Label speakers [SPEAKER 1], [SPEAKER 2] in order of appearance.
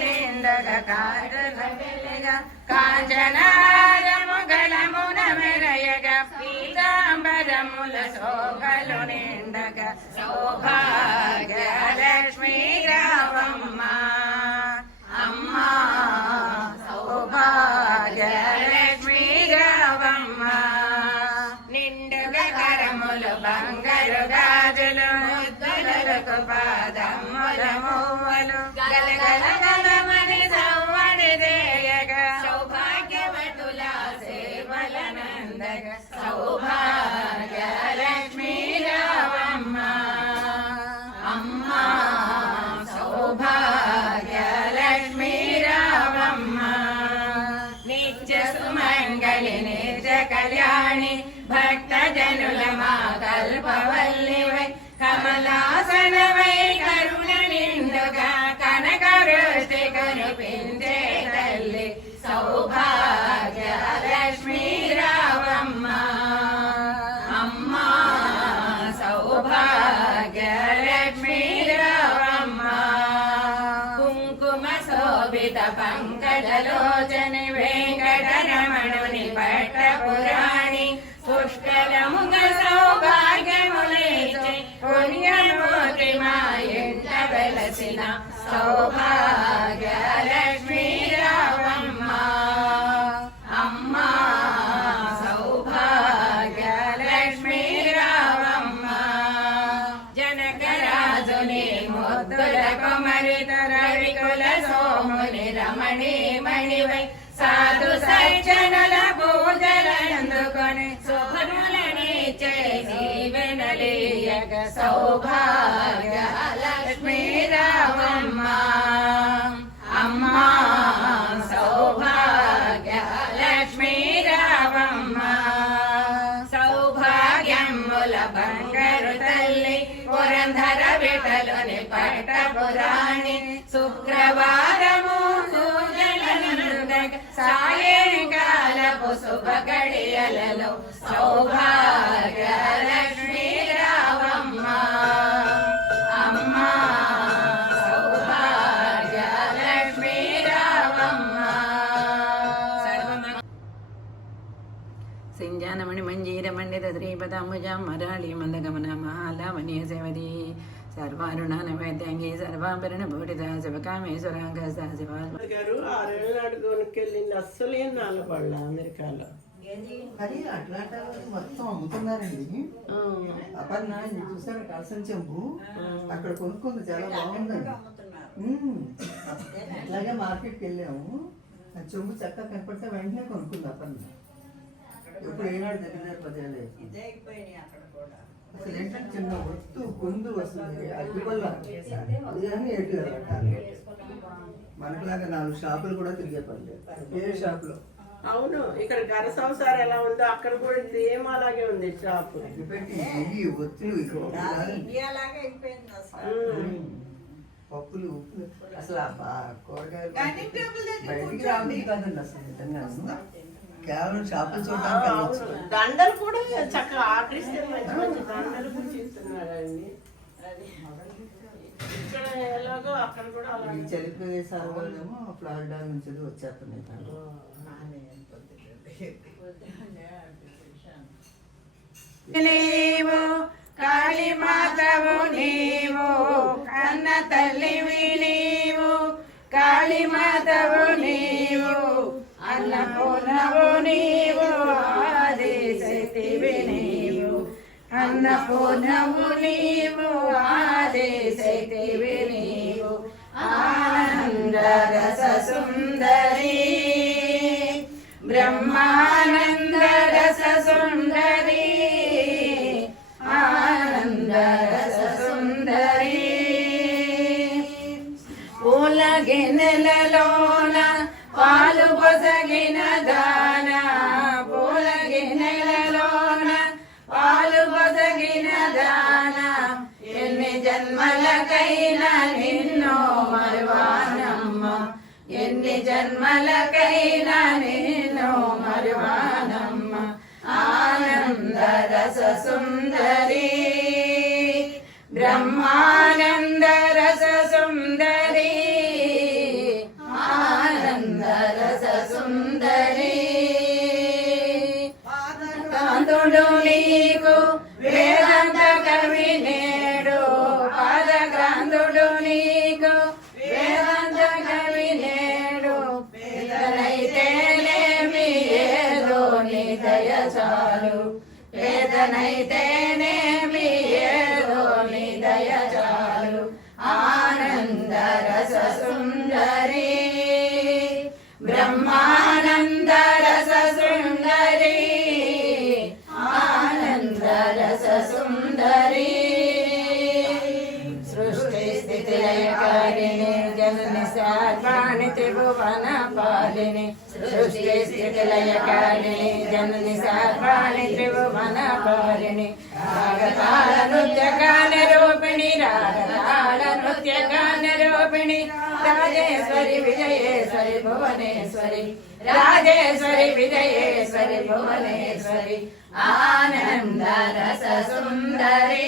[SPEAKER 1] నిండగ కాంచనగా కాంచనారముగళమున మెరయగ పీతాంబరముల శోభలు నిండగ సౌభాగ్య లక్ష్మీ రావమ్మ. అమ్మా సౌభాగ్య లక్ష్మీ రావమ్మ. నిండుగా కరములు బంగారు గాజులు ముద్దులకు పాదముల మువ్వలు గలగల గలమని సవ్వడి దేయగ సౌభాగ్యవతుల సేవల నందగ సౌభాగ్య లక్ష్మీ రావమ్మ అమ్మా సౌభాగ్య లక్ష్మీ రావమ్మ నిత్య సుమంగళి నిత్య కళ్యాణి భక్త జనుల మా కల్పవల్లివై కమలాసనవై కరుణ నిండుగా కనకరుష్టి కనిపించే తల్లి సౌభాగ్య లక్ష్మీ రావమ్మ అమ్మా సౌభాగ్య లక్ష్మీ రావమ్మ కుంకుమ శోభిత పంకజలోచని వెంకట వెలసిన సౌభాగ్య రావమ్మ అమ్మా సౌభాగ్య రావమ్మ జనకరాజుని ముద్దుల కుమరిత రవికుల సోముని రమణి మణివై. సాధు సజ్జనుల పూజలందుకొని శుభములని చేసి వెనలీయగ సౌభాగ్య పురంధర విటలుని పట్ట పురాణి శుక్రవారము సాయంకాలపు శుభ గడియలలో సౌభాగ్య శ్రీపదాంబుజాం మరాళి మందగమన మహాలావణ్య సేవది సర్వారుణ నైవేద్యంగి సర్వాభరణ భూటిత శివకామేశ్వరాంగ శివ
[SPEAKER 2] గారు ఆరేళ్ళ నాడు కొనుక్కెళ్ళింది అస్సలే నాలుగు అమెరికాలో
[SPEAKER 3] మరి అట్లాంటి మొత్తం అమ్ముతున్నారండి. అపర్ణ చూసారా? కలసం చెంబు. అక్కడ కొనుక్కుంది. చాలా బాగుందండి. అట్లాగే మార్కెట్కి వెళ్ళాము. ఆ చెంబు చక్కగా కనపడితే వెంటనే కొనుక్కుంది అపర్ణ ఎప్పుడు ఏనాడు దగ్గర పదేళ్ళు అసలు ఏంటంటే చిన్న వస్తు కొందు వస్తుంది. అగ్గిపల్ల అది కానీ ఎట్లు మనకులాగా నాలుగు షాపులు కూడా తిరిగే పని లేదు. ఒకే షాపులో?
[SPEAKER 2] అవును ఇక్కడ ఘర సంసారం ఎలా ఉందో అక్కడ కూడా సేమ్ అలాగే ఉంది షాప్.
[SPEAKER 3] పప్పులు ఉప్పులు అసలు కూరగాయలు బయటికి రావడం కాదండి అసలు నిజంగా కేవలం షాపులు చూడడానికి వెళ్ళొచ్చు
[SPEAKER 2] దండలు కూడా చక్కగా ఆకరిస్తే మంచి మంచి దండలు కూడా చేస్తున్నారండి. ఇక్కడ ఎలాగో అక్కడ కూడా
[SPEAKER 3] ఈ ప్రదేశాల వల్లేమో ఫ్లారిడా నుంచి వచ్చేస్తున్నాయి
[SPEAKER 1] నీవు నీవు ఆదేశితివి నీవు. అన్నపూర్ణవు నీవు ఆదేశితివి నీవు. ఆనందరస సుందరి బ్రహ్మానంద రస సుందరి ఆనంద రస సుందరి పూల గిన్నెలలోన పాలు పొసగిన దాన పూల గిన్నెలలోన పాలు పొసగిన దాన ఎన్ని జన్మలకైనా నిన్నో మరువానమ్మ. ఎన్ని జన్మలకైనా నిన్నో మరువానమ్మ. ఆనంద రస సుందరి బ్రహ్మా నీకు వేదాంత కవి నేడు పాద గ్రంథుడు నీకు వేదాంత కవి నేడు. పేదనైతేనేమి ఏదో నీ దయ చాలు. పేదనైతేనేమి ఏదో నీ దయ చాలు. ఆనంద రస సుందరి బ్రహ్మ లయకారిణి జనని త్రిభువన పాలిని సృష్టి స్థితి లయకారిణి జనని సార్వాణి త్రిభువన పాలిని రాగతాళ నృత్య రూపిణి రాగతాళ నృత్య రూపిణి రాజేశ్వరి విజయేశ్వరి భువనేశ్వరి రాజేశ్వరి విజయేశ్వరి భువనేశ్వరి ఆనంద రస సుందరి